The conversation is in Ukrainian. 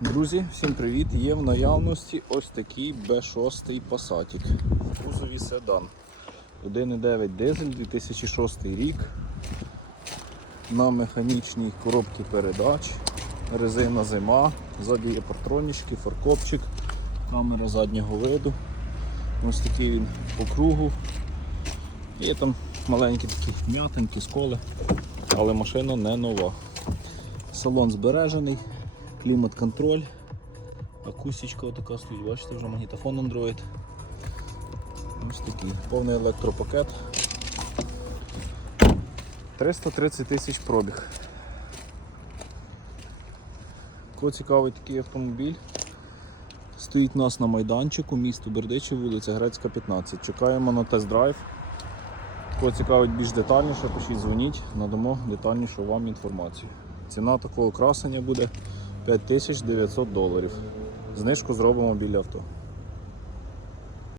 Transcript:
Друзі, всім привіт! Є в наявності ось такий B6 Passatик. В кузові седан. 1,9 дизель 2006 рік. На механічній коробці передач. Резина зима, ззаді є партронічки, фаркопчик, камера заднього виду. Ось такий він по кругу. Є там маленькі такі м'ятинки, сколи, але машина не нова. Салон збережений, клімат-контроль, акустичка така стоїть, бачите, вже магнітофон Android. Ось такий повний електропакет. 330 тисяч пробіг. Кого цікавий такий автомобіль. Стоїть у нас на майданчику, місто Бердичі, вулиця Грецька, 15. Чекаємо на тест-драйв. Кого цікавить більш детальніше, пишіть, дзвоніть, надамо детальнішу вам інформацію. Ціна такого красення буде 5900 доларів. Знижку зробимо біля авто.